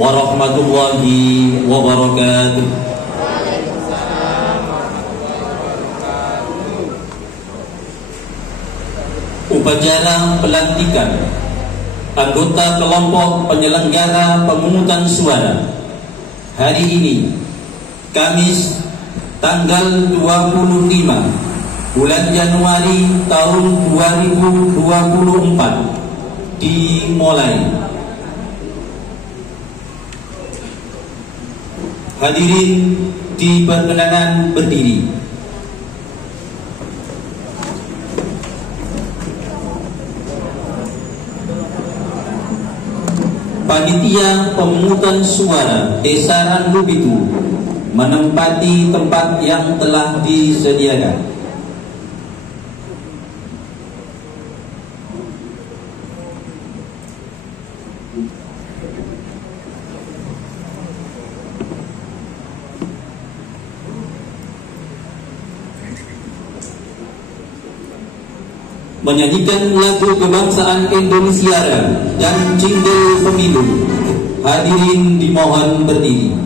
Warahmatullahi wabarakatuh. Upacara pelantikan anggota kelompok penyelenggara pemungutan suara hari ini, Kamis tanggal 25 bulan Januari tahun 2024 dimulai. Hadirin diperkenankan berdiri. Panitia pemungutan suara Desa Randubitu menempati tempat yang telah disediakan. Menyanyikan lagu kebangsaan Indonesia dan jingle pemilu. Hadirin dimohon berdiri.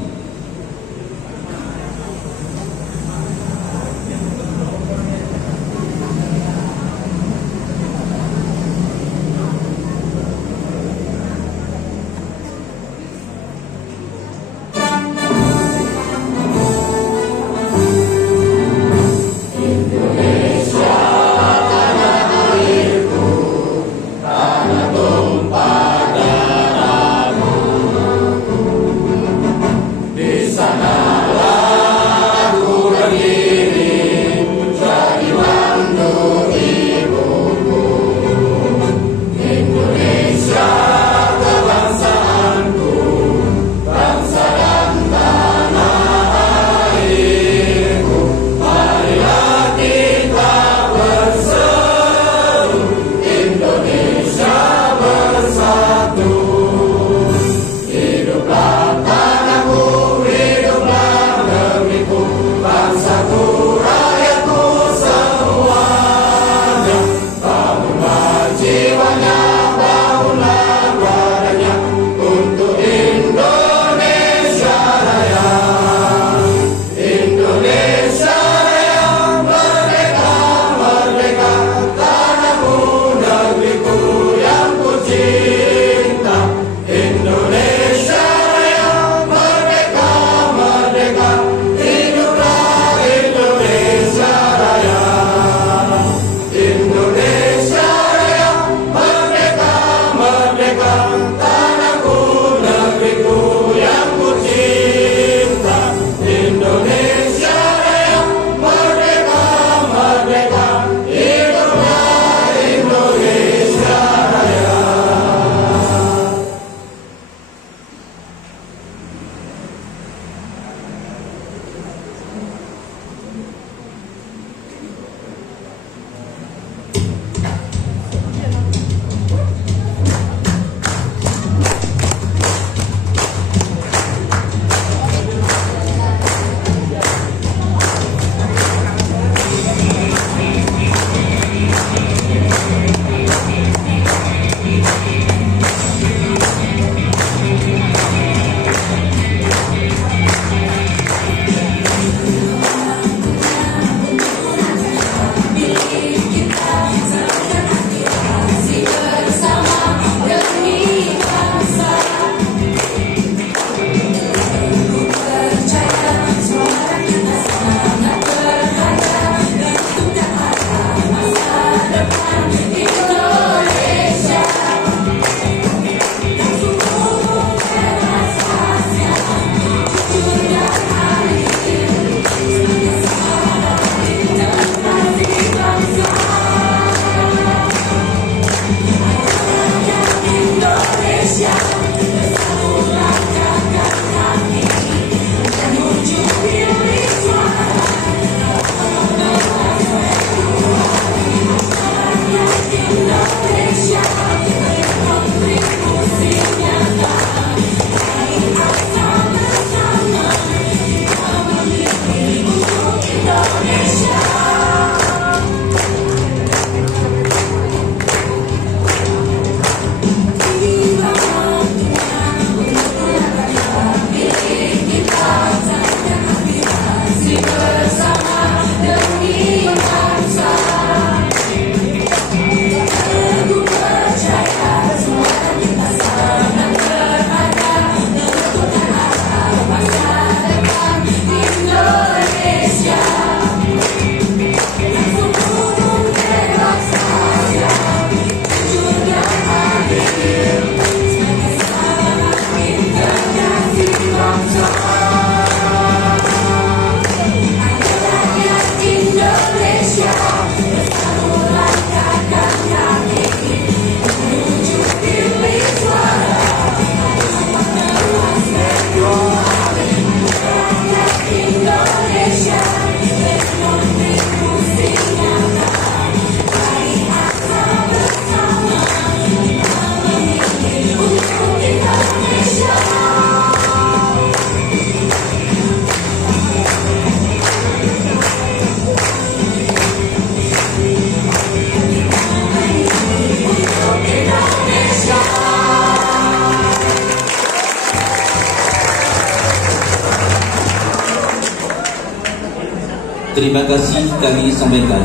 terima kasih kami sampaikan.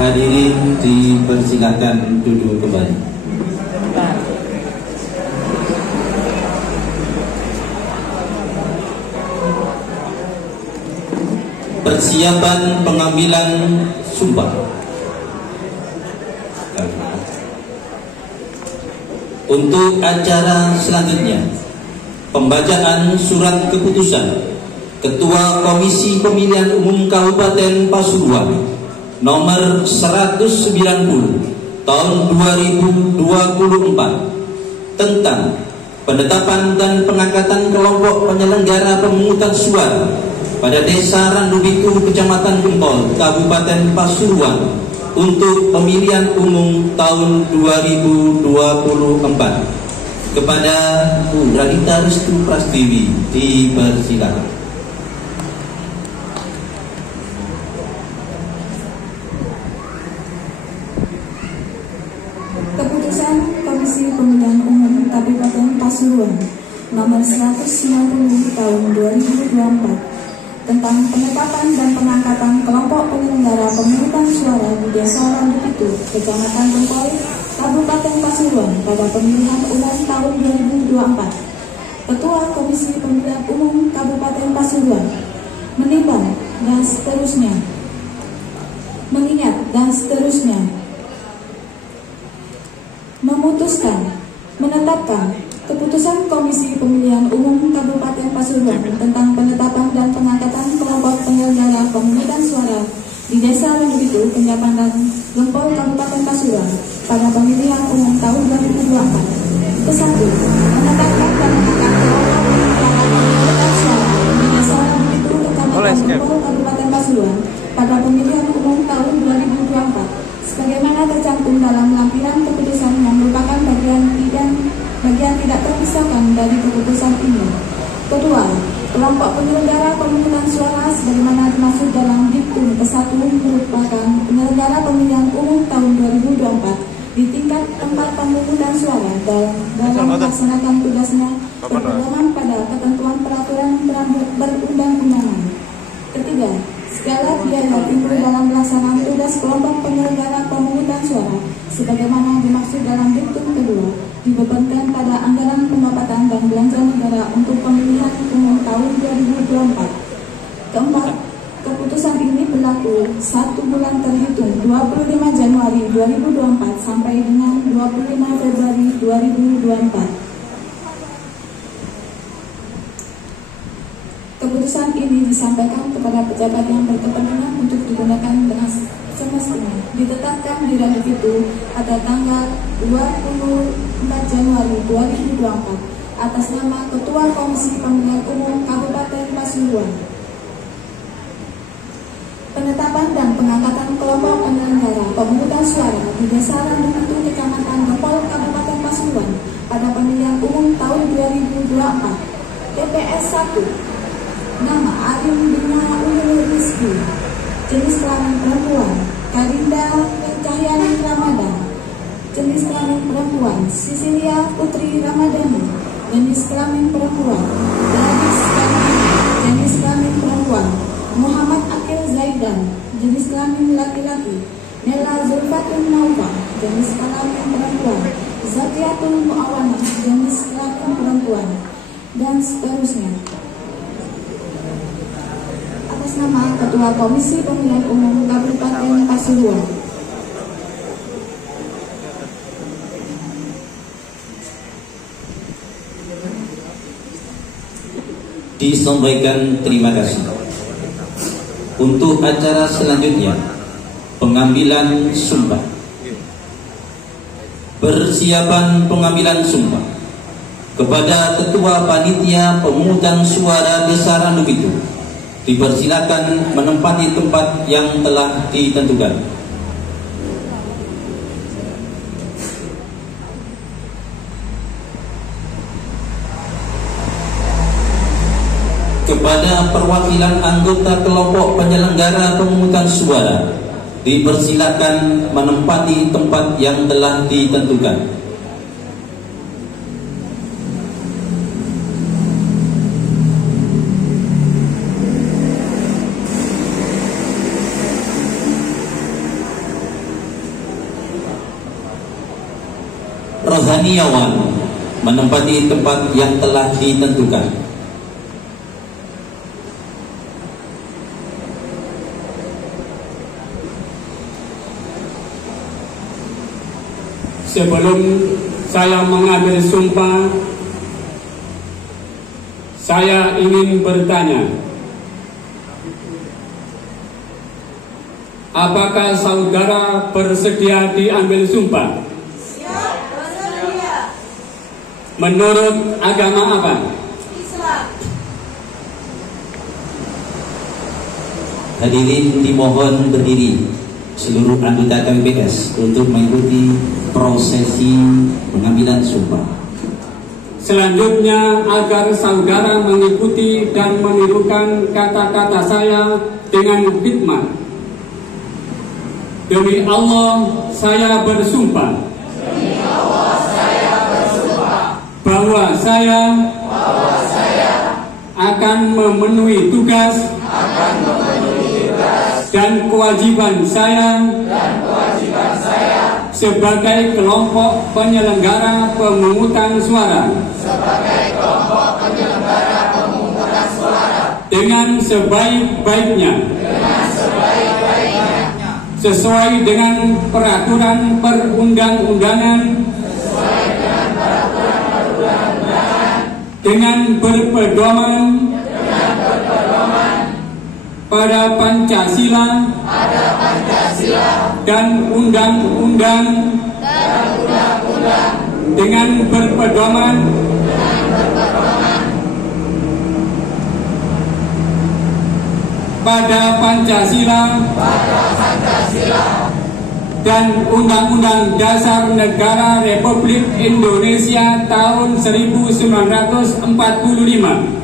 Hadirin dipersilakan duduk kembali. Persiapan pengambilan sumpah. Untuk acara selanjutnya, pembacaan surat keputusan Ketua Komisi Pemilihan Umum Kabupaten Pasuruan nomor 190 tahun 2024 tentang penetapan dan pengangkatan kelompok penyelenggara pemungutan suara pada Desa Randubitu, Kecamatan Gempol, Kabupaten Pasuruan untuk pemilihan umum tahun 2024. Kepada Bu Radita Restu Prastiwi dipersilakan. Keputusan Komisi Pemilihan Umum Kabupaten Pasuruan nomor 190 tahun 2024 tentang penetapan dan pengangkatan kelompok penyelenggara pemungutan suara di Desa Randubitu, Kecamatan Gempol, Kabupaten Pasuruan pada pemilihan umum tahun 2024. Ketua Komisi Pemilihan Umum Kabupaten Pasuruan menimbang dan seterusnya, mengingat dan seterusnya, memutuskan menetapkan keputusan Komisi Pemilihan Umum Kabupaten Pasuruan tentang penetapan dan pengangkatan kelompok penyelenggara pemungutan suara di Desa Randubitu, Kecamatan Gempol, Kabupaten Pasuruan pada pemilihan umum tahun 2024. Kesatu, menetapkan dan mengangkat kelompok penyelenggara pemungutan suara di Desa Randubitu, Kecamatan Gempol, Kabupaten Pasuruan pada pemilihan umum tahun 2024 sebagaimana tercantum dalam lampiran keputusan yang merupakan bagian tidak terpisahkan dari keputusan ini. Kedua, kelompok penyelenggara pemungutan suara sebagaimana dimaksud dalam Diktum ke-1 merupakan penyelenggara pemilihan umum tahun 2024 di tingkat tempat pemungutan suara dalam melaksanakan tugasnya berpedoman pada ketentuan peraturan perundang-undangan. Ketiga, segala biaya timbul dalam pelaksanaan tugas kelompok penyelenggara pemungutan suara sebagaimana dimaksud dalam Diktum kedua dibebankan pada anggaran pendapatan dan belanja negara untuk pemilihan umum tahun 2024. Keempat, keputusan ini berlaku 1 bulan terhitung 25 Januari 2024 sampai dengan 25 Februari 2024. Keputusan ini disampaikan kepada pejabat yang berkepentingan untuk digunakan dengan semestinya. Ditetapkan di Randubitu pada tanggal 24 Januari 2024 atas nama Ketua Komisi Pemilihan Umum Kabupaten Pasuruan. Penetapan dan pengangkatan kelompok penyelenggara pemungutan suara di Desa Randubitu, Kecamatan Gempol, Kabupaten Pasuruan pada pemilihan umum tahun 2024. TPS 1. Nama Arin Bina Ulul Rizki, jenis kelamin perempuan. Karinda Cahyani Ramadan, jenis kelamin perempuan. Sisilia Putri Ramadhani, jenis kelamin perempuan. Gladys Kami, jenis kelamin perempuan. Muhammad Akil Zaidan, jenis kelamin laki-laki. Nela Zulfatun Naufa, jenis kelamin perempuan. Zatiatul Muawana, jenis kelamin perempuan, dan seterusnya. Atas nama Ketua Komisi Pemilihan Umum Kabupaten Pasuruan. Disampaikan terima kasih. Untuk acara selanjutnya, pengambilan sumpah. Persiapan pengambilan sumpah kepada Ketua Panitia Pemungutan Suara Desa Randubitu. Dipersilakan menempati tempat yang telah ditentukan. Kepada perwakilan anggota kelompok penyelenggara pemungutan suara, dipersilakan menempati tempat yang telah ditentukan. rohaniawan menempati tempat yang telah ditentukan. Sebelum saya mengambil sumpah, saya ingin bertanya, apakah saudara bersedia diambil sumpah? Siap, bersedia. Menurut agama apa? Islam. Hadirin dimohon berdiri seluruh anggota KPPS untuk mengikuti prosesi pengambilan sumpah. Selanjutnya, agar saudara mengikuti dan menirukan kata-kata saya dengan hikmat. Demi Allah, saya bersumpah. Bahwa saya akan memenuhi tugas dan kewajiban saya sebagai kelompok penyelenggara pemungutan suara dengan sebaik-baiknya sesuai dengan peraturan perundang-undangan dengan berpedoman pada Pancasila dan undang-undang dengan berpedoman pada Pancasila dan Undang-Undang Dasar Negara Republik Indonesia tahun 1945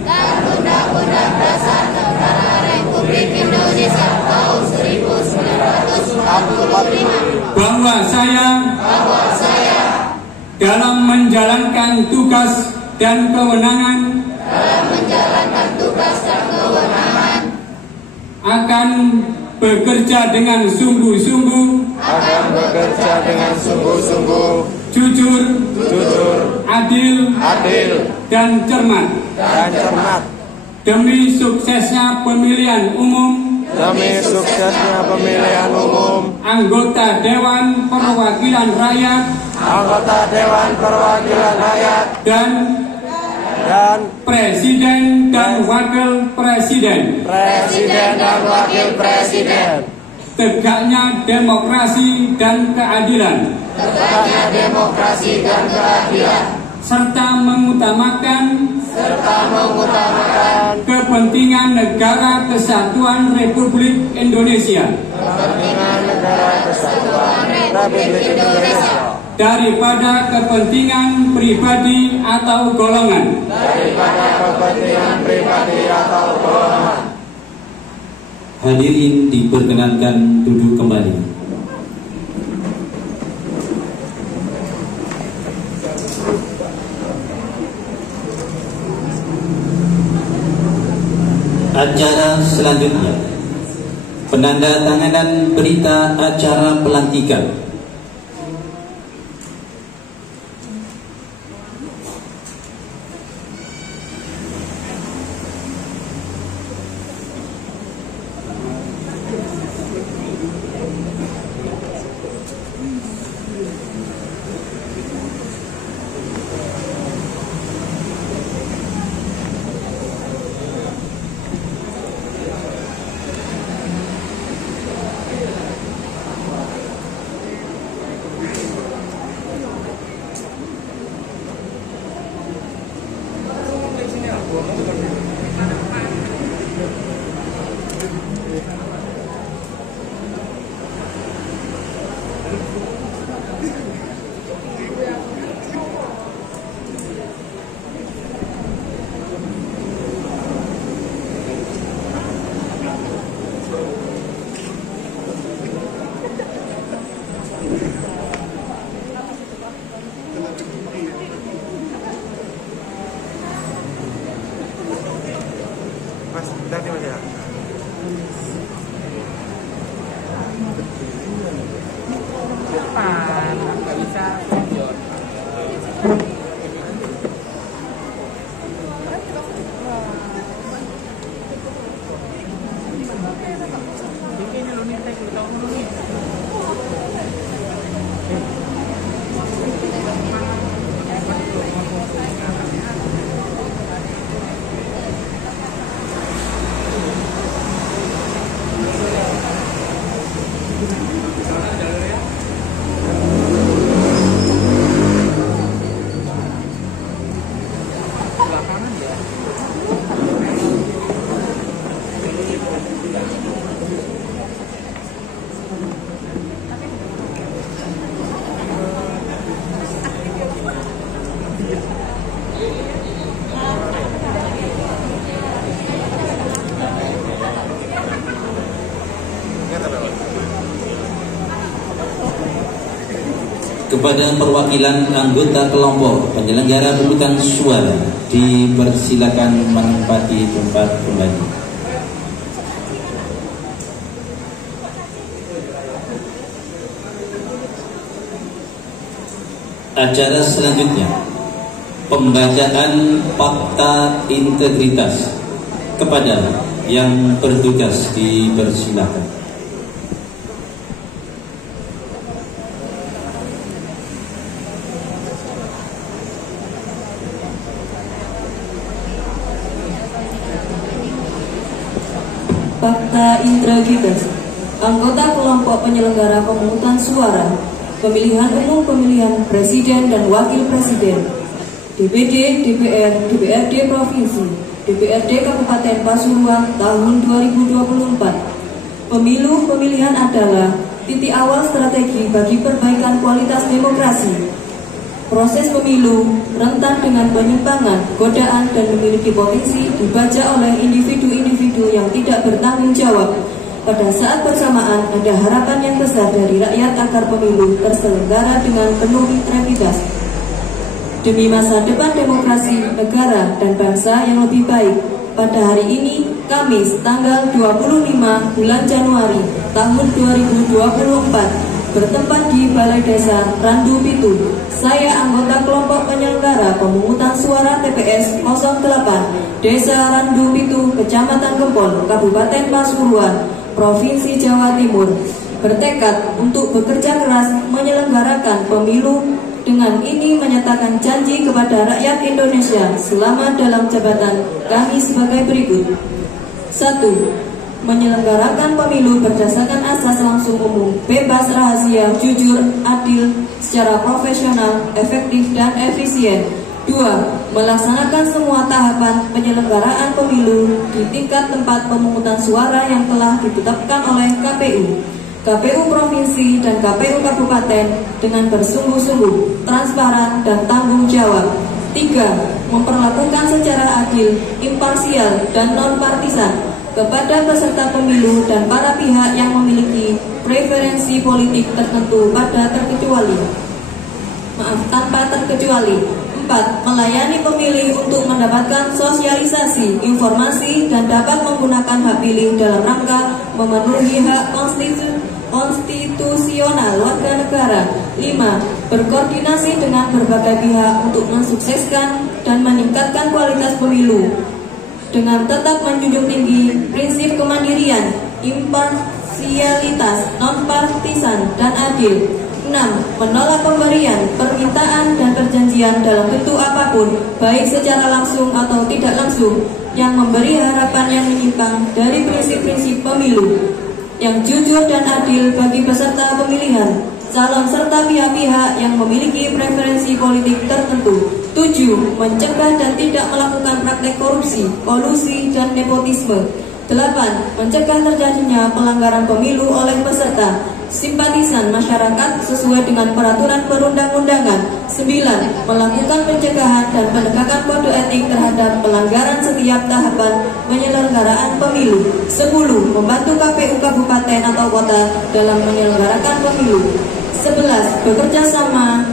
Dan Undang-Undang Dasar Negara Republik Indonesia tahun 1945. bahwa saya dalam menjalankan tugas dan kewenangan akan bekerja dengan sungguh-sungguh, jujur, adil, dan cermat demi suksesnya pemilihan umum anggota Dewan Perwakilan Rakyat dan Presiden dan Wakil Presiden. Tegaknya demokrasi dan keadilan. Serta mengutamakan kepentingan negara kesatuan Republik Indonesia daripada kepentingan pribadi atau golongan. Hadirin diperkenankan duduk kembali. Acara selanjutnya, penandatanganan berita acara pelantikan. Depan, nggak bisa. Kepada perwakilan anggota kelompok penyelenggara pemungutan suara dipersilakan menempati tempat kembali. Acara selanjutnya pembacaan fakta integritas. Kepada yang bertugas dipersilakan. Fakta integritas. Anggota kelompok penyelenggara pemungutan suara pemilihan umum pemilihan presiden dan wakil presiden, DPD, DPR, DPRD Provinsi, DPRD Kabupaten Pasuruan tahun 2024. Pemilu pemilihan adalah titik awal strategi bagi perbaikan kualitas demokrasi. Proses pemilu rentan dengan penyimpangan, godaan, dan memiliki potensi dibaca oleh individu-individu yang tidak bertanggung jawab. Pada saat bersamaan, ada harapan yang besar dari rakyat agar pemilu terselenggara dengan penuh integritas. Demi masa depan demokrasi, negara, dan bangsa yang lebih baik, pada hari ini, Kamis, tanggal 25 bulan Januari tahun 2024, bertempat di Balai Desa Randu Pitu. Saya anggota kelompok penyelenggara pemungutan suara TPS 08 Desa Randu Pitu, Kecamatan Gempol, Kabupaten Pasuruan, Provinsi Jawa Timur, bertekad untuk bekerja keras menyelenggarakan pemilu. Dengan ini menyatakan janji kepada rakyat Indonesia selama dalam jabatan kami sebagai berikut. 1. Menyelenggarakan pemilu berdasarkan asas langsung umum, bebas, rahasia, jujur, adil, secara profesional, efektif, dan efisien. 2. Melaksanakan semua tahapan penyelenggaraan pemilu di tingkat tempat pemungutan suara yang telah ditetapkan oleh KPU Provinsi dan KPU Kabupaten dengan bersungguh-sungguh, transparan, dan tanggung jawab. 3. Memperlakukan secara adil, imparsial, dan non-partisan kepada peserta pemilu dan para pihak yang memiliki preferensi politik tertentu tanpa terkecuali. 4. Melayani pemilih untuk mendapatkan sosialisasi, informasi, dan dapat menggunakan hak pilih dalam rangka memenuhi hak konstitusional warga negara. 5. Berkoordinasi dengan berbagai pihak untuk mensukseskan dan meningkatkan kualitas pemilu dengan tetap menjunjung tinggi prinsip kemandirian, imparsialitas, non-partisan, dan adil. 6. Menolak pemberian, permintaan, dan perjanjian dalam bentuk apapun, baik secara langsung atau tidak langsung, yang memberi harapan yang menyimpang dari prinsip-prinsip pemilu, yang jujur dan adil bagi peserta pemilihan, calon serta pihak-pihak yang memiliki preferensi politik tertentu. 7. Mencegah dan tidak melakukan praktek korupsi, kolusi, dan nepotisme. 8. Mencegah terjadinya pelanggaran pemilu oleh peserta, simpatisan masyarakat sesuai dengan peraturan perundang-undangan. 9. Melakukan pencegahan dan penegakan kode etik terhadap pelanggaran setiap tahapan penyelenggaraan pemilu. 10. Membantu KPU kabupaten atau kota dalam menyelenggarakan pemilu. 11. Bekerja sama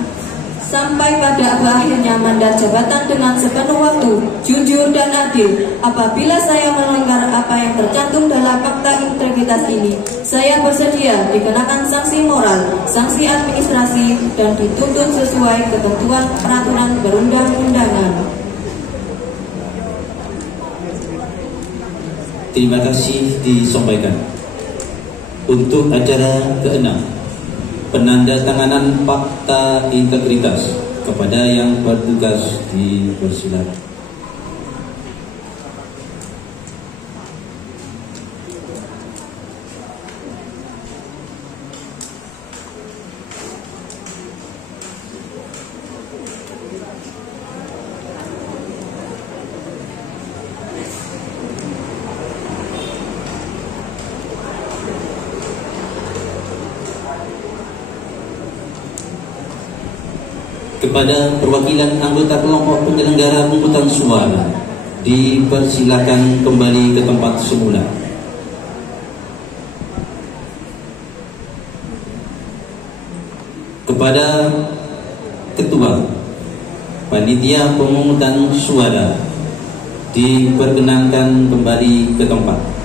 sampai pada berakhirnya mandat jabatan dengan sepenuh waktu, jujur, dan adil. Apabila saya melanggar apa yang tercantum dalam fakta integritas ini, saya bersedia dikenakan sanksi moral, sanksi administrasi, dan dituntut sesuai ketentuan peraturan perundang-undangan. Terima kasih disampaikan. Untuk acara ke-6, penandatanganan fakta integritas. Kepada yang bertugas dipersilakan. Kepada perwakilan anggota kelompok penyelenggara pemungutan suara, dipersilakan kembali ke tempat semula. Kepada Ketua Panitia Pemungutan Suara, diperkenankan kembali ke tempat.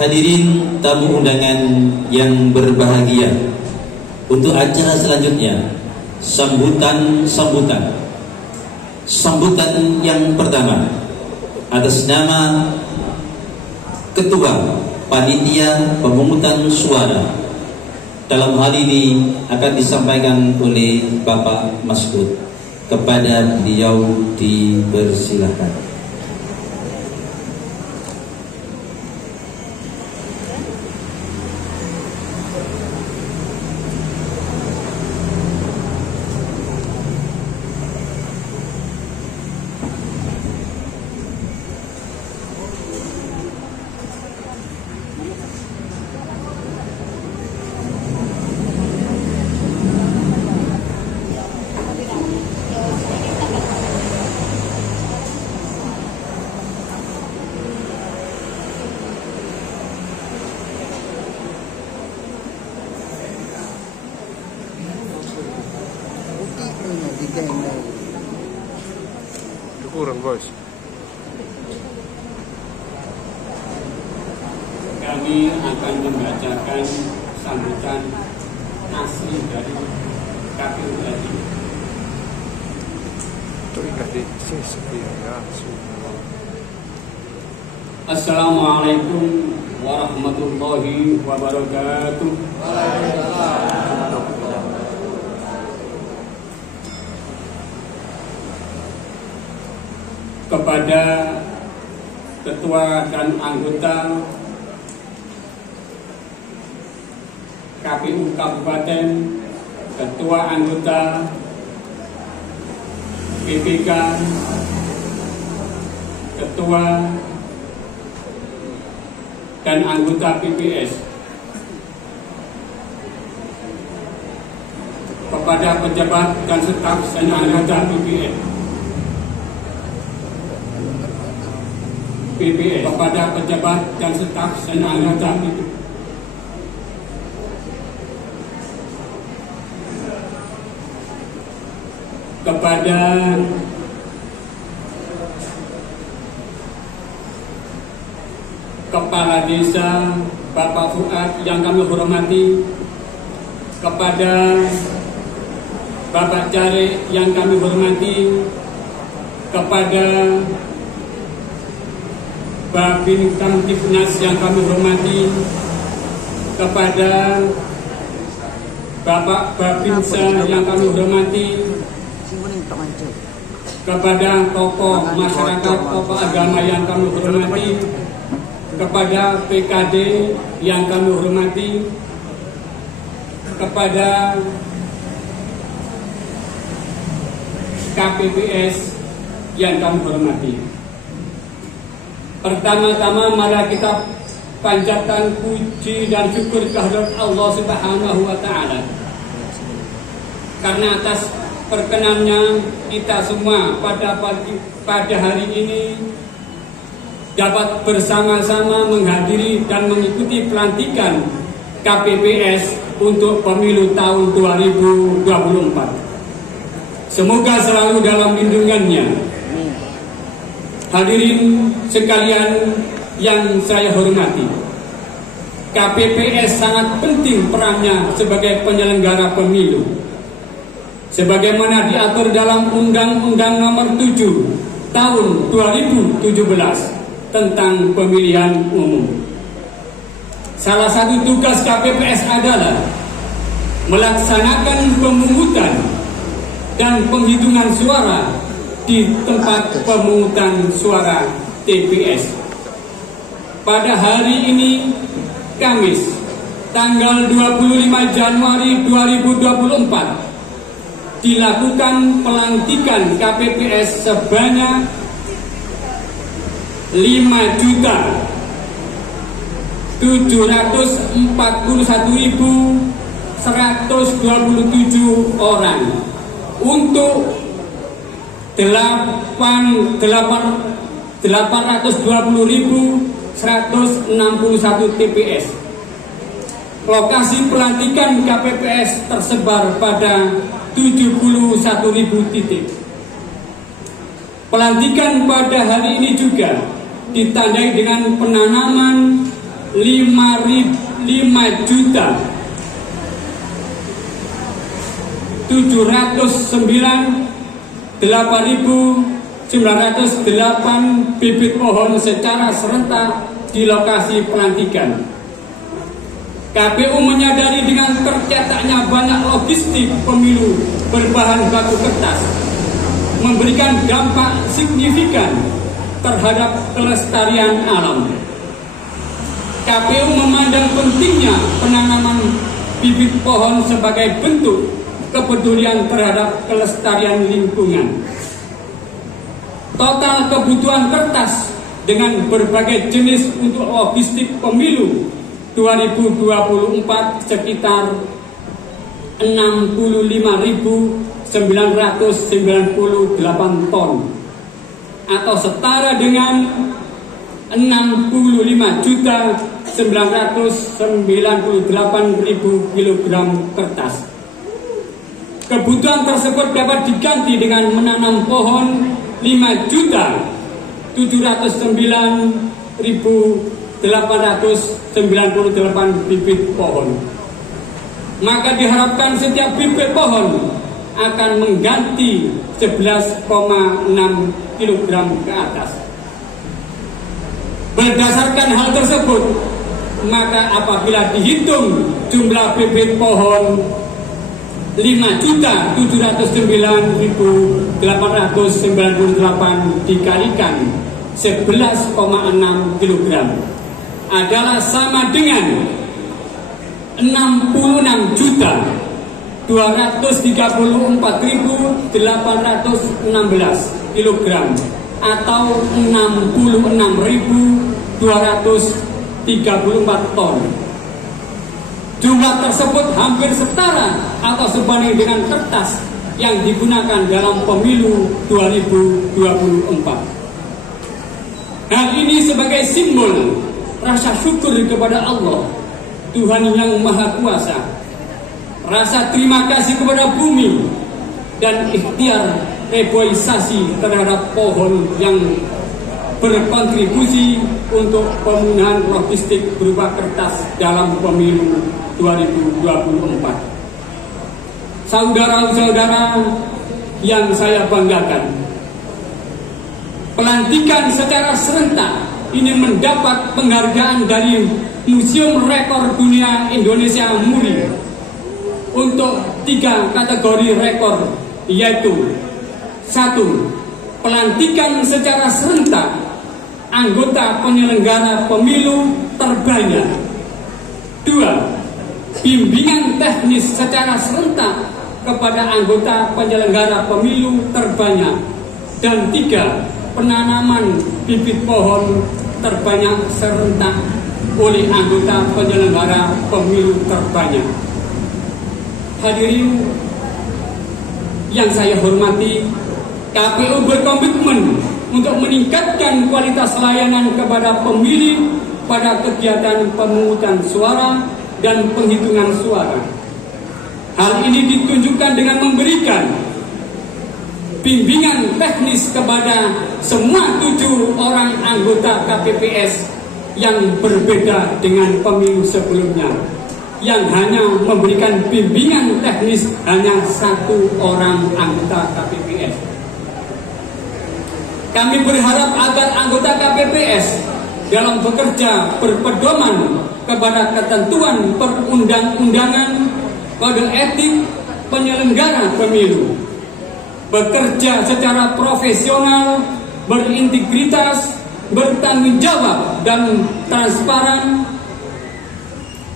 Hadirin tamu undangan yang berbahagia, untuk acara selanjutnya sambutan yang pertama atas nama Ketua Panitia Pemungutan Suara, dalam hal ini akan disampaikan oleh Bapak Maskud. Kepada beliau dipersilakan. Kurang bos. Kami akan membacakan sambutan asli dari KPU tadi. Assalamualaikum warahmatullahi wabarakatuh. Kepada Ketua dan anggota KPU Kabupaten, Ketua anggota PPK, Ketua dan anggota PPS, kepada pejabat dan staf dan anggota PPS, kepada pejabat dan staf dan anggota PPS, kepada Kepala Desa Bapak Fuad yang kami hormati, kepada Bapak Cari yang kami hormati, kepada Babin Kamtibnas yang kami hormati, kepada Bapak Babinsa yang kami hormati, kepada tokoh masyarakat, tokoh agama yang kami hormati, kepada PKD yang kami hormati, kepada KPPS yang kami hormati. Pertama-tama mari kita panjatkan puji dan syukur kehadirat Allah Subhanahu wa Ta'ala, karena atas perkenannya kita semua pada hari ini dapat bersama-sama menghadiri dan mengikuti pelantikan KPPS untuk pemilu tahun 2024. Semoga selalu dalam lindungannya. Hadirin sekalian yang saya hormati, KPPS sangat penting perannya sebagai penyelenggara pemilu, sebagaimana diatur dalam Undang-Undang Nomor 7 Tahun 2017 tentang pemilihan umum. Salah satu tugas KPPS adalah melaksanakan pemungutan dan penghitungan suara di tempat pemungutan suara TPS. Pada hari ini, Kamis, tanggal 25 Januari 2024, dilakukan pelantikan KPPS sebanyak 5.741.127 orang untuk 820.161 TPS. Lokasi pelantikan KPPS tersebar pada 71.000 titik. Pelantikan pada hari ini juga ditandai dengan penanaman 5.709.8.908 bibit pohon secara serentak di lokasi pelantikan. KPU menyadari dengan tercetaknya banyak logistik pemilu berbahan baku kertas memberikan dampak signifikan terhadap kelestarian alam. KPU memandang pentingnya penanaman bibit pohon sebagai bentuk kepedulian terhadap kelestarian lingkungan. Total kebutuhan kertas dengan berbagai jenis untuk logistik pemilu 2024 sekitar 65.998 ton atau setara dengan 65.998.000 kilogram kertas. Kebutuhan tersebut dapat diganti dengan menanam pohon 5.009.898 bibit pohon. Maka diharapkan setiap bibit pohon akan mengganti 11,6 kg ke atas. Berdasarkan hal tersebut, maka apabila dihitung jumlah bibit pohon 5.709.898 dikalikan 11,6 kg adalah sama dengan 66.234.816 kg atau 66.234 ton. Jumlah tersebut hampir setara atau sebanding dengan kertas yang digunakan dalam pemilu 2024. Hal ini sebagai simbol rasa syukur kepada Allah, Tuhan yang Maha Kuasa, rasa terima kasih kepada bumi, dan ikhtiar reboisasi terhadap pohon yang berkontribusi untuk pemenuhan logistik berupa kertas dalam pemilu 2024. Saudara-saudara yang saya banggakan, pelantikan secara serentak ini mendapat penghargaan dari Museum Rekor Dunia Indonesia MURI untuk 3 kategori rekor, yaitu 1. Pelantikan secara serentak anggota penyelenggara pemilu terbanyak. 2. Bimbingan teknis secara serentak kepada anggota penyelenggara pemilu terbanyak. Dan 3. Penanaman bibit pohon terbanyak serentak oleh anggota penyelenggara pemilu terbanyak. Hadirin yang saya hormati, KPU berkomitmen untuk meningkatkan kualitas layanan kepada pemilih pada kegiatan pemungutan suara dan penghitungan suara. Hal ini ditunjukkan dengan memberikan bimbingan teknis kepada semua 7 orang anggota KPPS yang berbeda dengan pemilu sebelumnya, yang hanya memberikan bimbingan teknis hanya 1 orang anggota KPPS. Kami berharap agar anggota KPPS dalam bekerja berpedoman kepada ketentuan perundang-undangan, kode etik penyelenggara pemilu, bekerja secara profesional, berintegritas, bertanggung jawab, dan transparan.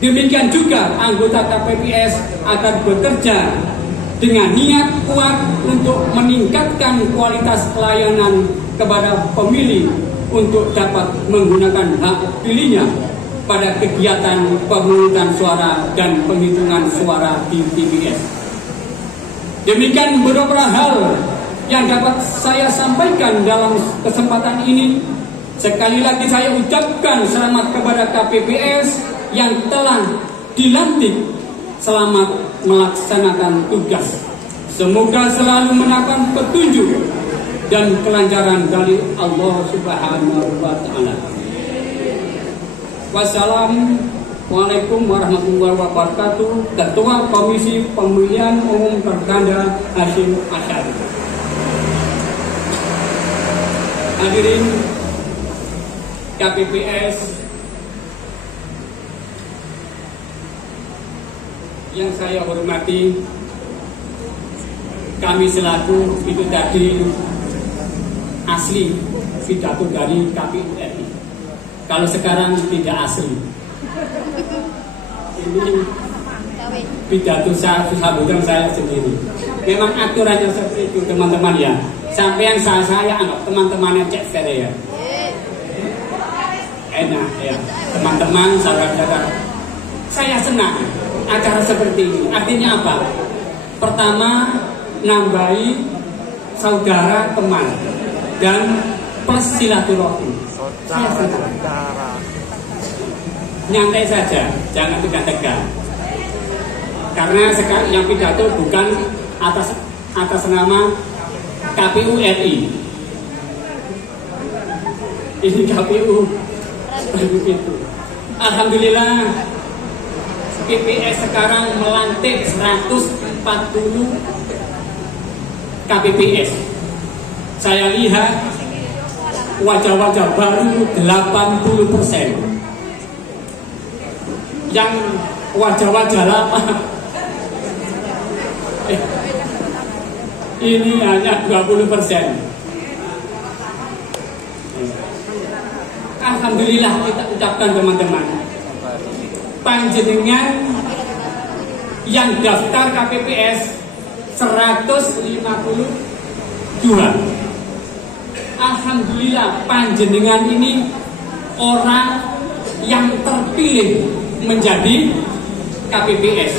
Demikian juga anggota KPPS akan bekerja dengan niat kuat untuk meningkatkan kualitas pelayanan kepada pemilih untuk dapat menggunakan hak pilihnya pada kegiatan pemungutan suara dan penghitungan suara di TPS. Demikian beberapa hal yang dapat saya sampaikan dalam kesempatan ini. Sekali lagi saya ucapkan selamat kepada KPPS yang telah dilantik. Selamat melaksanakan tugas. Semoga selalu mendapat petunjuk dan kelancaran dari Allah Subhanahu wa Ta'ala. Wassalamualaikum warahmatullahi wabarakatuh. Ketua Komisi Pemilihan Umum Pertanda Hasyim Asyari. Hadirin KPPS yang saya hormati, kami selaku itu tadi asli pidato dari KPU RI. Kalau sekarang tidak asli. Ini pidato sambutan saya sendiri. Memang aturannya seperti itu teman-teman ya. Sampai yang saya anggap teman-temannya cek fair ya. Enak ya. Teman-teman, saudara-saudara. Saya senang acara seperti ini. Artinya apa? Pertama, nambahi saudara teman dan plus silaturahmi. Saya senang. Nyantai saja, jangan tegang-tegang. Karena sekarang yang pidato bukan atas nama KPU RI. Ini KPU begitu. Alhamdulillah PPS sekarang melantik 140 KPPS. Saya lihat wajah-wajah baru 80%. Yang wajah-wajah lama ini hanya 20%. Alhamdulillah kita ucapkan teman-teman, panjenengan yang daftar KPPS 152. Alhamdulillah panjenengan ini orang yang terpilih menjadi KPPS.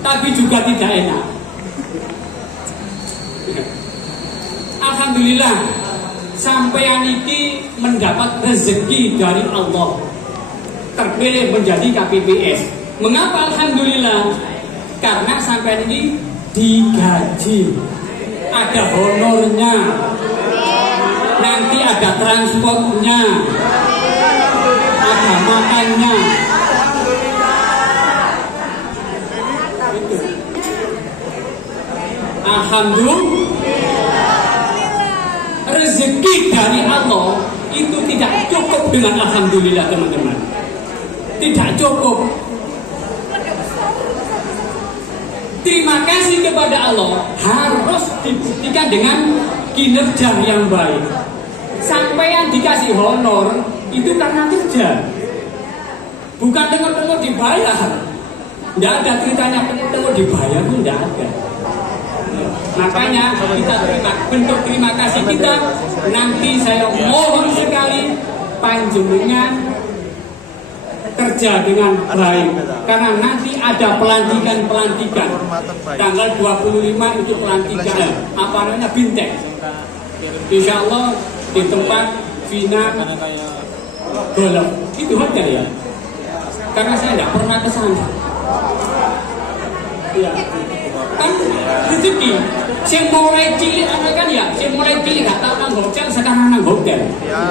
Tapi juga tidak enak. Alhamdulillah sampeyan iki mendapat rezeki dari Allah, terpilih menjadi KPPS. Mengapa alhamdulillah? Karena sampeyan ini digaji, ada honornya, nanti ada transportnya, ada makannya. Alhamdulillah, rezeki dari Allah itu tidak cukup dengan alhamdulillah teman-teman. Tidak cukup. Terima kasih kepada Allah harus dibuktikan dengan kinerja yang baik. Sampai yang dikasih honor itu karena kerja, bukan tengok-tengok dibayar. Tidak ada ceritanya tengok-tengok dibayar pun tidak ada. Makanya kita bentuk terima kasih kita. Nanti saya mohon sekali panjenengan kerja dengan baik, karena nanti ada pelantikan tanggal 25 itu pelantikan apa namanya bintang. Insya Allah di tempat Vina Golf itu hotel ya, karena saya tidak pernah ke sana. Ya. Kan rezeki yang mulai cilik kan ya, yang mulai cilik gak tahu nang hotel, sekarang nang hotel.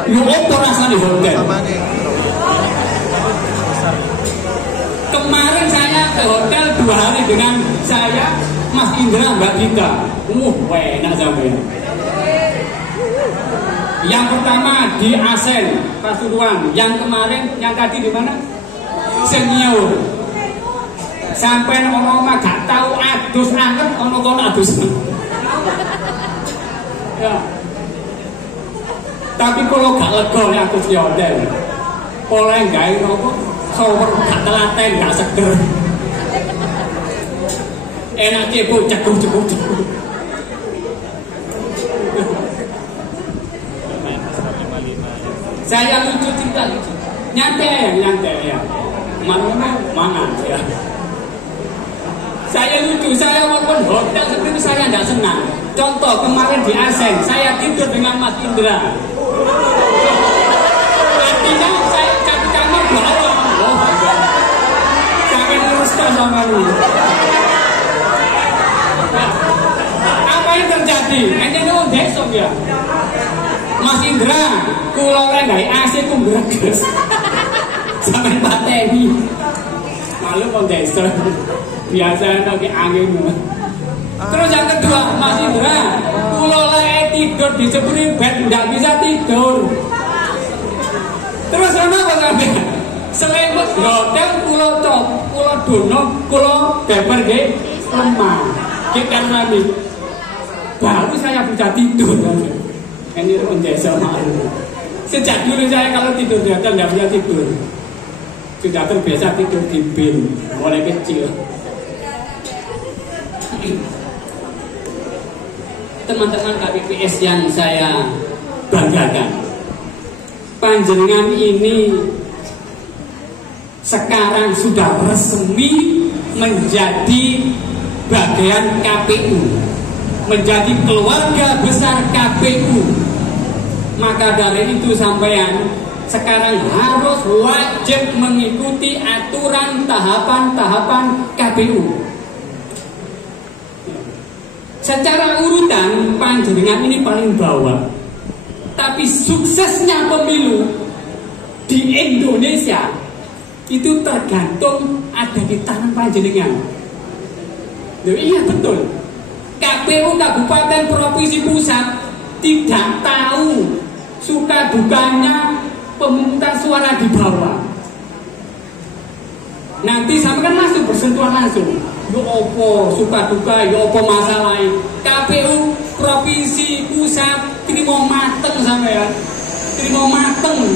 Yo opo rasane hotel. Kemarin saya ke hotel 2 hari dengan saya, Mas Indra, Mbak Dita. Enak sampean. Yang pertama di Asen Pasuruan, yang kemarin yang tadi di mana? Senior. Sampai orang-orang gak tahu adus anget, orang-orang adus. Ya. Tapi kalau gak lega ya adus di hotel. Oleh gawe rokok, shower gak telaten, gak seger. Enak cepu, ceku. Saya lucu tidak lucu. Nyantai ya. Mana ya. Saya lucu, saya walaupun hotel seperti itu saya tidak senang. Contoh kemarin di Asen, saya tidur dengan Mas Indra. Artinya saya di kamar bawah. Saya luruskan sama lu. Apa yang terjadi? Ini orang desok ya. Mas Indra, kulo dari AC ku greges. Sampai pateni. Malu kok desok. Biasa pakai angin. Terus yang kedua, Mas Indra, kulo lagi tidur di sepuri bed nggak bisa tidur. Terus kenapa sampai selimut hotel kulo dono, kulo beber ge lemah, kita rame. Baru saya bisa tidur. Ini desa malu. Sejak dulu saya kalau tidur di hotel nggak bisa tidur. Sudah terbiasa tidur di bin mulai kecil. Teman-teman KPPS yang saya banggakan, panjenengan ini sekarang sudah resmi menjadi bagian KPU, menjadi keluarga besar KPU. Maka dari itu sampean sekarang harus wajib mengikuti aturan tahapan-tahapan KPU. Secara urutan panjenengan ini paling bawah. Tapi suksesnya pemilu di Indonesia itu tergantung ada di tangan panjenengan. Iya betul. KPU Kabupaten Provinsi Pusat tidak tahu suka dukanya pemungutan suara di bawah. Nanti sampai kan langsung bersentuhan langsung. Yo opo suka duka, yo opo masalah. KPU Provinsi Pusat terima mateng sampean. Terima mateng.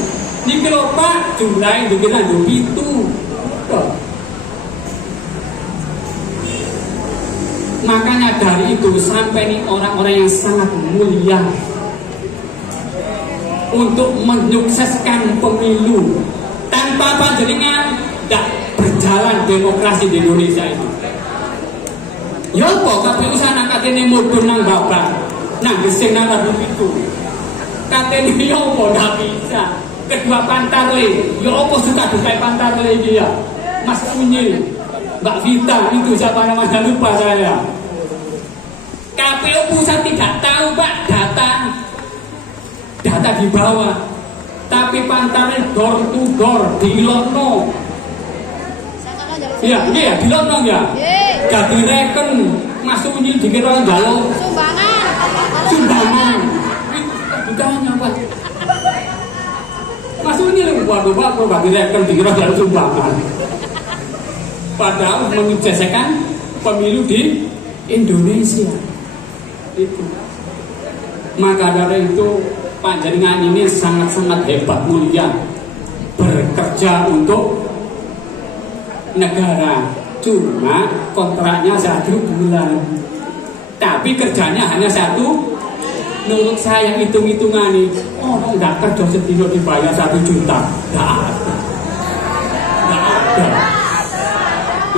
Niki lho Pak, jumlahe dikira yo 7. Makanya dari itu sampai nih orang-orang yang sangat mulia untuk menyukseskan pemilu. Tanpa panjenengan tidak berjalan demokrasi di Indonesia itu. Ya apa KPU sana katene mundur nang bapak, nang gesing nang lagu itu. Katene ya apa ndak bisa. Kedua Pantarle, ya apa suka duka Pantarle iki ya. Mas Unyil, Mbak Vita itu siapa namanya lupa saya. KPU pusat tidak tahu Pak data di bawah. Tapi Pantarle door to door dilokno. Iya, dilokno ya. Gak direken Mas Unyil dikira njaluk sumbangan. Ditanya Pak. Mas Unyil waduh Pak kok gak direken dikira njaluk sumbangan. Padahal menyukseskan pemilu di Indonesia. Itu. Maka dari itu panjenengan ini sangat-sangat hebat mulia, bekerja untuk negara. Cuma kontraknya 1 bulan, tapi kerjanya hanya 1. Menurut saya hitung-hitungan nih, nggak kerja sedino dibayar 1 juta, nggak ada.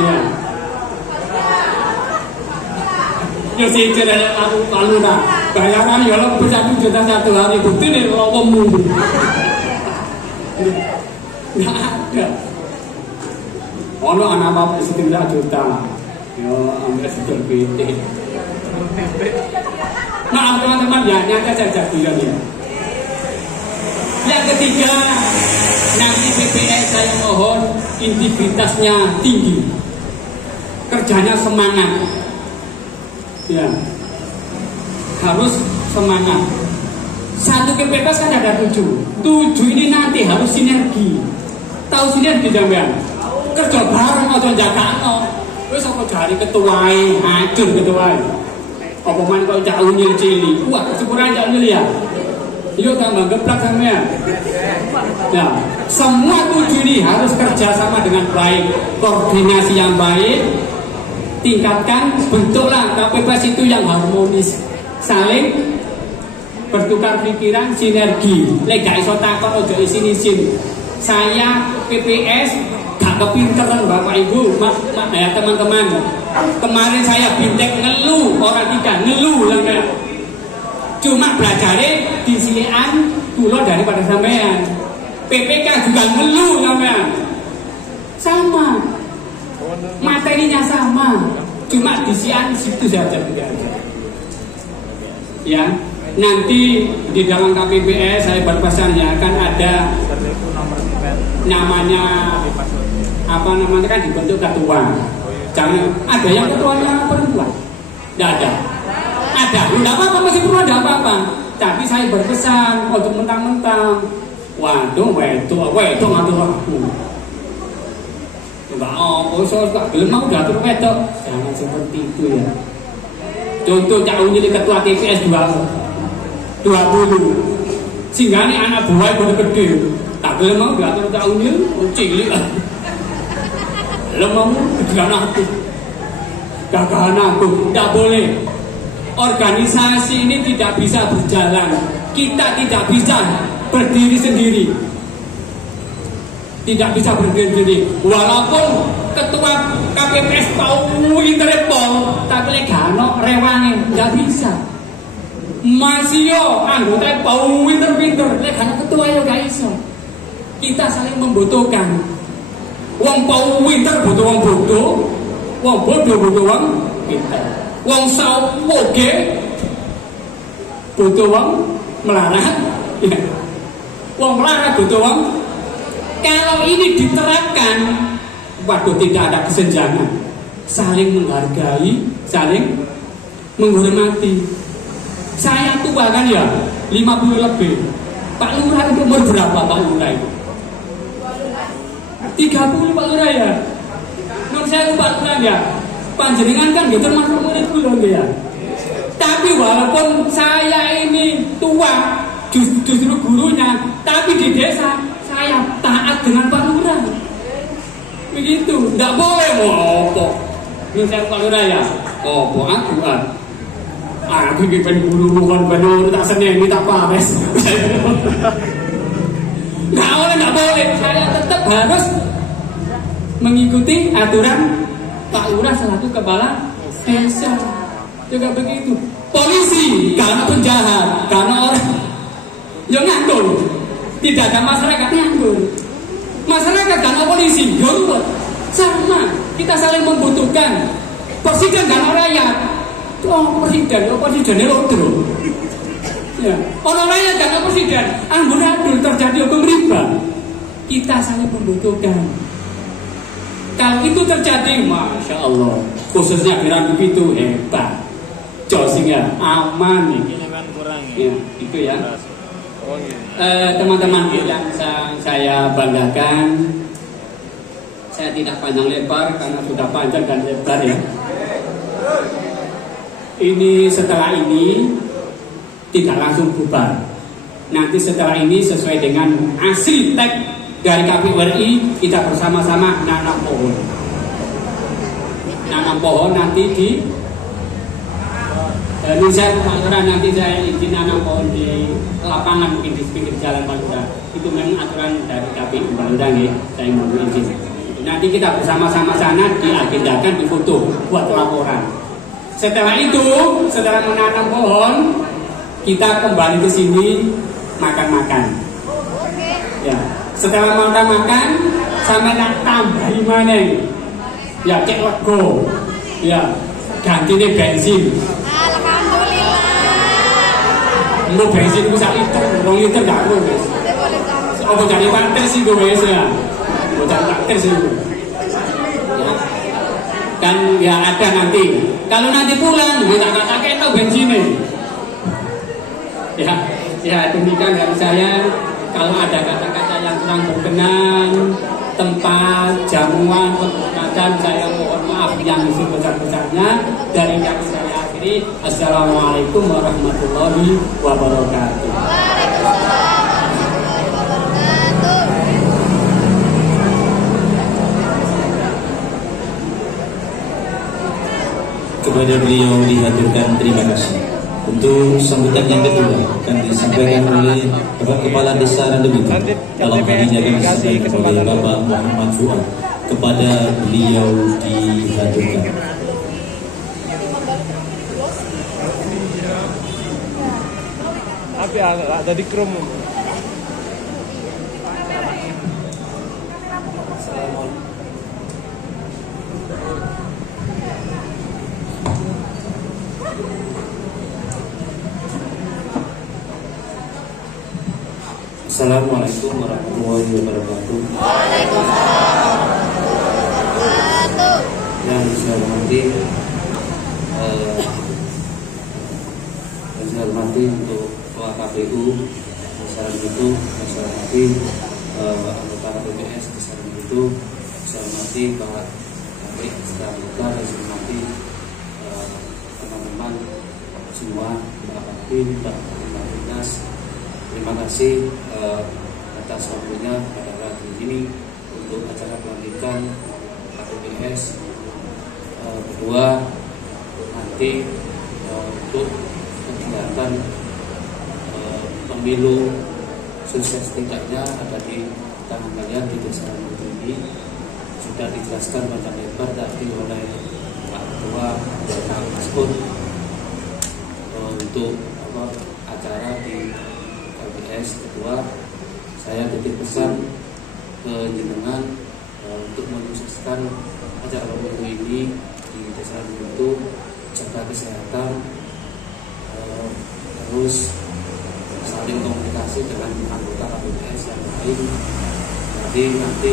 Ya. Ya sih cerita lalu nah, bayaran ya lo 1 juta 1 hari, bukti nih lowemu. Nggak ada. Ono anak bapak sekitar juta, yo ambil sekitar PT. Maaf teman-teman ya, nyata saja bilang ya. Yang ketiga, nanti PPS saya mohon integritasnya tinggi, kerjanya semangat, ya harus semangat. 1 PPS kan ada 7 ini nanti harus sinergi. Tahu sinergi jangan? Kerja bareng atau jagakno. Wis apa jari ketuae, hancur ketuae. Apa man kok cak Unyil cili. Wah, kesyukuran cak Unyil ya. Yo tambah geblak sampean. Ya, semua 7 ini harus kerja sama dengan baik, koordinasi yang baik. Tingkatkan, bentuklah KPPS itu yang harmonis, saling bertukar pikiran, sinergi. Lek gak iso takon ojo isin-isin. Saya PPS gak kepinteran Bapak Ibu, ya teman-teman. Kemarin saya bintek ngeluh, orang tidak ngeluh lah. Cuma belajarnya di sinian kula daripada sampean. PPK juga ngeluh sampean. Sama. Materinya sama. Cuma di sinian situ saja beda. Ya, nanti di dalam KPPS saya berpesan ya akan ada namanya kan dibentuk ketua. Jangan ada yang ketuanya perempuan. Tidak ada. Ada, tidak apa-apa masih perlu ada apa-apa. Tapi saya berpesan untuk mentang-mentang. Waduh, wedok ngatur aku. Enggak saya gak gelem mau ngatur wedok. Jangan seperti itu ya. Contoh Cak Unyil ketua TPS 20. Sehingga ini anak buah yang gede. Tak gelem mau ngatur Cak Unyil, cilik. Lemah dengan aku, gagahan aku, tidak boleh. Organisasi ini tidak bisa berjalan. Kita tidak bisa berdiri sendiri. Tidak bisa berdiri sendiri. Walaupun ketua KPPS tahu interpol, tapi legano rewangi nggak bisa. Masih yo anggota tahu pinter-pinter, legano ketua yo gak iso. Kita saling membutuhkan. Wong pau winter butuh wong bodoh, wong bodoh butuh wong pinter. Wong sauwoge butuh wong melarat, ya. Wong melarat butuh wong. Kalau ini diterapkan, waduh tidak ada kesenjangan. Saling menghargai, saling menghormati. Saya tua kan ya, 50 lebih. Pak Lurah itu umur berapa Pak Lurah itu? 30 Pak Lurah ya. Nun saya Pak Lurah ya. Panjenengan kan gitu termasuk murid kula ya. Tapi walaupun saya ini tua, justru gurunya, tapi di desa saya taat dengan Pak Lurah. Begitu, enggak boleh mau apa. Nun saya Pak Lurah ya. Apa aku aku pengen guru bukan benar tak seneng tak pares. Nggak boleh. Saya tetap harus mengikuti aturan Pak Lurah selaku kepala desa. Juga begitu. Polisi karena penjahat, karena orang yang nganggur. Tidak ada masyarakat nganggur. Masyarakat karena polisi, ya sama. Kita saling membutuhkan. Presiden karena rakyat. Oh presidennya lodro. Ya. Orang rakyat karena presiden, amburadul terjadi hukum riba. Kita saling membutuhkan. Kalau itu terjadi, masya Allah, khususnya Piran begitu hebat, josingnya aman nih. Ya, itu ya. Teman-teman yang saya banggakan, saya tidak panjang lebar karena sudah panjang dan lebar ya. Ini setelah ini tidak langsung bubar. Nanti setelah ini sesuai dengan asli tag dari KPU RI, kita bersama-sama nanam pohon. Nanam pohon nanti di saya Pak Lurah, nanti saya izin nanam pohon di lapangan, mungkin di pinggir jalan Pak Lurah. Itu memang aturan dari KPU Pak Lurah ya. Saya mohon izin. Nanti kita bersama-sama sana diagendakan, difoto buat laporan. Setelah itu, setelah menanam pohon, kita kembali ke sini makan-makan. Ya, setelah makan-makan, sampai nak tambahi mana? Ya, cek lego. Ya, ganti nih bensin. Alhamdulillah. Mau bensin itu 1 liter, 2 liter gak perlu guys. Apa cari parter sih gue ya? Mau cari parter sih. Ya, kan ya ada nanti. Kalau nanti pulang, kita katakan itu bensinnya. Ya demikian dari saya. Kalau ada kata-kata yang kurang berkenan, tempat, jamuan, perbuatan, saya mohon maaf yang sebesar-besarnya. Dari kami saya akhiri. Assalamualaikum warahmatullahi wabarakatuh. Kepada beliau dihaturkan terima kasih. Untuk sambutan yang kedua akan disampaikan oleh Kepala Desa Randebutu. Dalam hal ini akan disampaikan oleh Bapak Muhammad Fuad. Kepada beliau dihadirkan. Apa ada di krum? Assalamualaikum warahmatullahi wabarakatuh. Waalaikumsalam warahmatullahi wabarakatuh. Yang saya hormati untuk Ketua KPU Desa Randebutu, saya hormati anggota KPPS Desa Randebutu, saya hormati Pak Kabit Desa Randebutu, dan saya hormati teman-teman semua, Pak Kabit, Pak Dinas. Terima kasih atas waktunya pada hari ini untuk acara pelantikan KPPS. Kedua, nanti untuk kegiatan pemilu sukses tidaknya ada di tangan kalian di Desa Randebutu ini. Sudah dijelaskan panjang lebar tadi oleh Pak Ketua dan Pak Maskun untuk acara di KPPS. Kedua, saya titip pesan ke jenengan untuk menyukseskan acara pemilu ini di Desa Randebutu, jaga kesehatan, terus saling komunikasi dengan anggota KPPS yang lain. Jadi nanti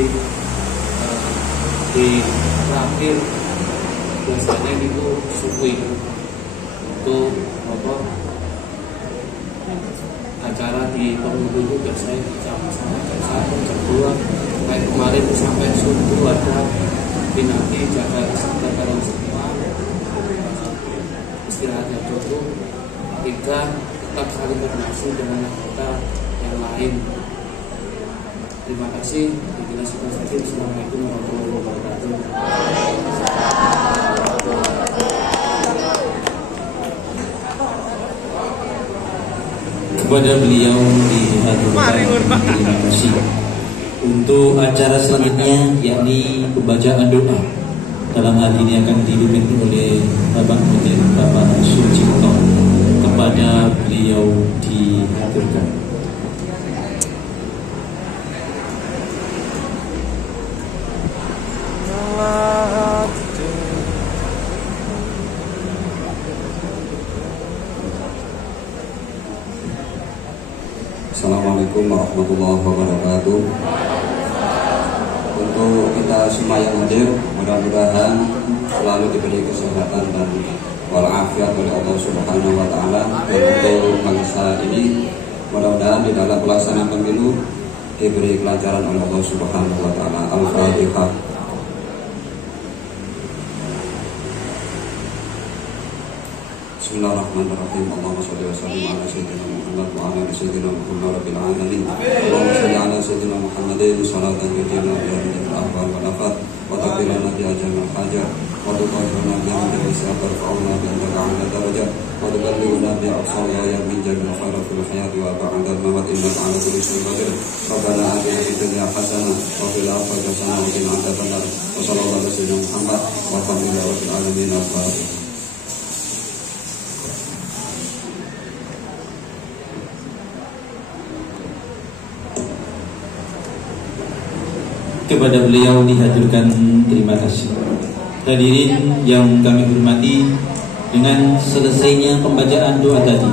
di terakhir biasanya itu suwi untuk acara di pemilu itu biasanya jam 1, jam 2, kayak kemarin sampai subuh ada. Tapi nanti jaga kesehatan kalian semua, istirahatnya cukup. 3, tetap saling koordinasi dengan anggota yang lain. Terima kasih. Assalamualaikum warahmatullahi wabarakatuh. Kepada beliau dihaturkan terima kasih. Untuk acara selanjutnya yakni pembacaan doa, dalam hal ini akan dipimpin oleh Bapak Menteri Bapak Sucipto. Kepada beliau dihaturkan. Assalamualaikum warahmatullahi wabarakatuh. Untuk kita semua yang hadir, mudah-mudahan selalu diberi kesehatan dan walafiat oleh Allah Subhanahu wa Ta'ala. Dan untuk bangsa ini, mudah-mudahan di dalam pelaksanaan pemilu diberi kelancaran oleh Allah Subhanahu wa Ta'ala. Al-Fatihah. Bismillahirrahmanirrahim. Allahumma shalli wa sallim ala sayyidina Muhammad wa ala ali sayyidina Muhammad rabbil alamin. Allahumma shalli ala sayyidina Muhammadin salatan yutina biha min al-ahwal wal afat wa takbirana biha jamal hajat wa tuqaddana biha min al-isab warfa'una bi annaka 'ala darajat wa tuballighuna bi aqsal ghayat min jamal khairat fil hayati wa ba'da al-mamat innaka 'ala kulli shay'in qadir. Rabbana atina fid dunya hasanah wa fil akhirati hasanah wa qina adzabannar. Wa sallallahu ala sayyidina Muhammad wa alhamdulillahi rabbil alamin. Al-Fatihah. Kepada beliau dihaturkan terima kasih. Hadirin yang kami hormati, dengan selesainya pembacaan doa tadi,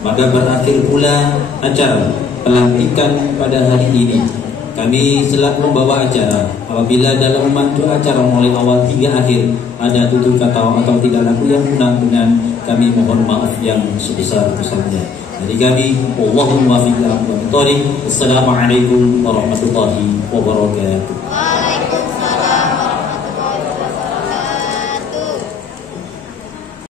maka berakhir pula acara pelantikan pada hari ini. Kami selaku membawa acara, apabila dalam memandu acara mulai awal hingga akhir ada tutur kata atau tidak laku yang kurang dengan, kami mohon maaf yang sebesar-besarnya. Dari kami, Allahumma fiqh. Assalamualaikum warahmatullahi wabarakatuh.